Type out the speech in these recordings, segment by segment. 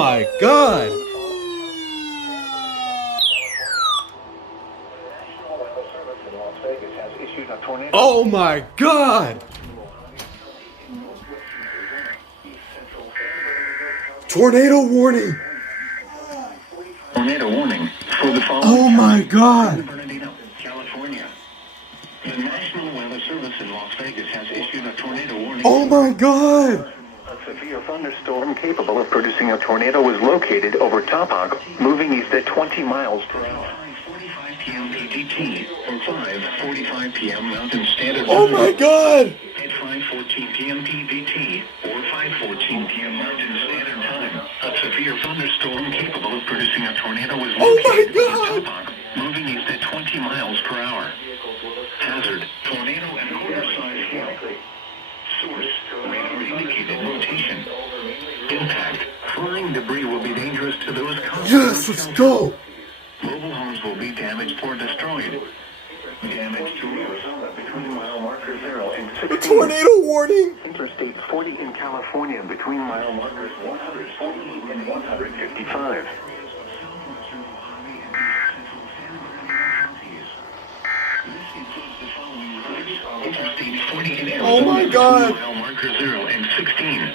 my god! Oh my god! Tornado warning! Tornado warning for the following. Oh my god! Bernardino, California. The National Weather Service in Las Vegas has issued a tornado warning. Oh my god! A severe thunderstorm capable of producing a tornado was located over Topog, moving east at 20 miles per hour. 5:45 p.m. PDT or 5:45 p.m. Mountain Standard Time. Oh my god! At 5:14 p.m. PDT or 5:14 p.m. Mountain Standard Time, a severe thunderstorm capable of producing a tornado was located over Topog, moving east at 20 miles per hour. Hazard: tornado and quarter-size hail. Source: radar indicated rotation. Impact: flying debris will be dangerous to those caught. Yes, let's go! Mobile homes will be damaged or destroyed. Damage to Arizona between mile marker 0 and 16. A tornado warning! Interstate 40 in California between mile markers 148 and 155. Interstate 40 in Arizona Oh my god! between mile marker 0 and 16.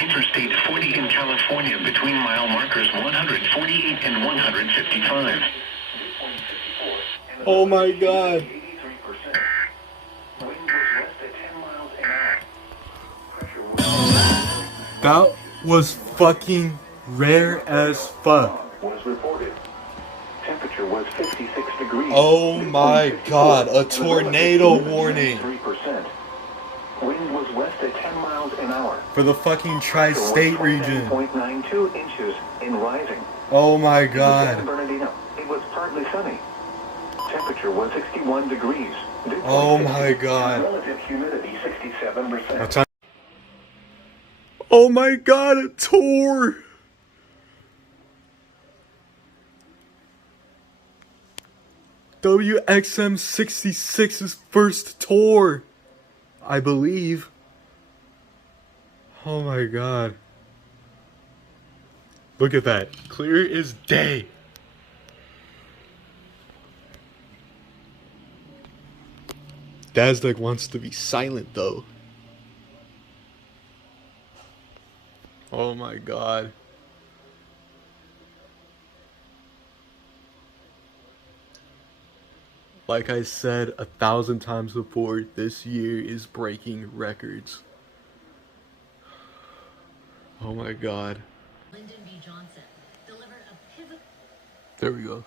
Interstate 40 in California between mile markers 148 and 155. Oh my god! That was fucking rare as fuck. Was reported. Temperature was 56 degrees. Oh my god, a tornado warning 3%. Wind was west at 10 miles an hour. for the fucking tri-state region. 0.92 inches in rising. Oh my In San god. Bernardino, it was partly sunny. Temperature was 61 degrees. Dew Oh point my 60. god. Relative humidity 67%. Oh my god, a tour! WXM 66's first tour, I believe. Oh my god. Look at that. Clear as day. Dazdak wants to be silent though. Oh my god. Like I said 1,000 times before, this year is breaking records. Oh my god. Lyndon B. Johnson delivered a pivotal. There we go.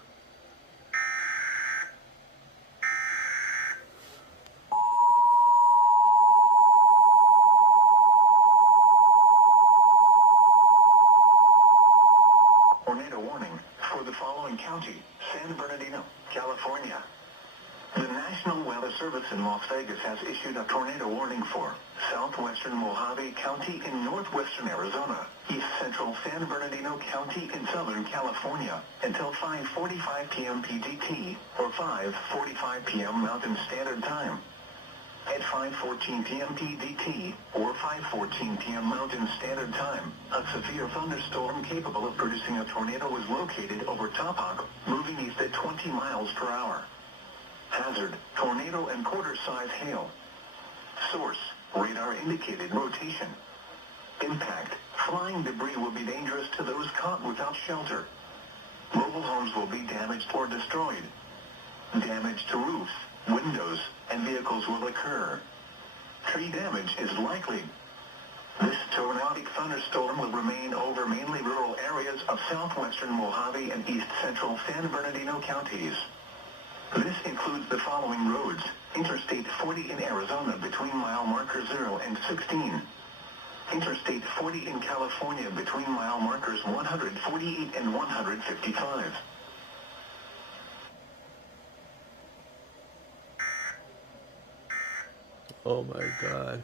Tornado warning for the following county: San Bernardino, California. The National Weather Service in Las Vegas has issued a tornado warning for southwestern Mojave County in northwestern Arizona, east central San Bernardino County in southern California, until 5:45 p.m. PDT or 5:45 p.m. Mountain Standard Time. At 5:14 p.m. PDT or 5:14 p.m. Mountain Standard Time, a severe thunderstorm capable of producing a tornado was located over Topog, moving east at 20 miles per hour. Hazard: tornado and quarter-size hail. Source: radar indicated rotation. Impact: flying debris will be dangerous to those caught without shelter. Mobile homes will be damaged or destroyed. Damage to roofs, windows, and vehicles will occur. Tree damage is likely. This tornadic thunderstorm will remain over mainly rural areas of southwestern Mojave and east central San Bernardino counties. This includes the following roads: Interstate 40 in Arizona between mile marker 0 and 16. Interstate 40 in California between mile markers 148 and 155. Oh my god.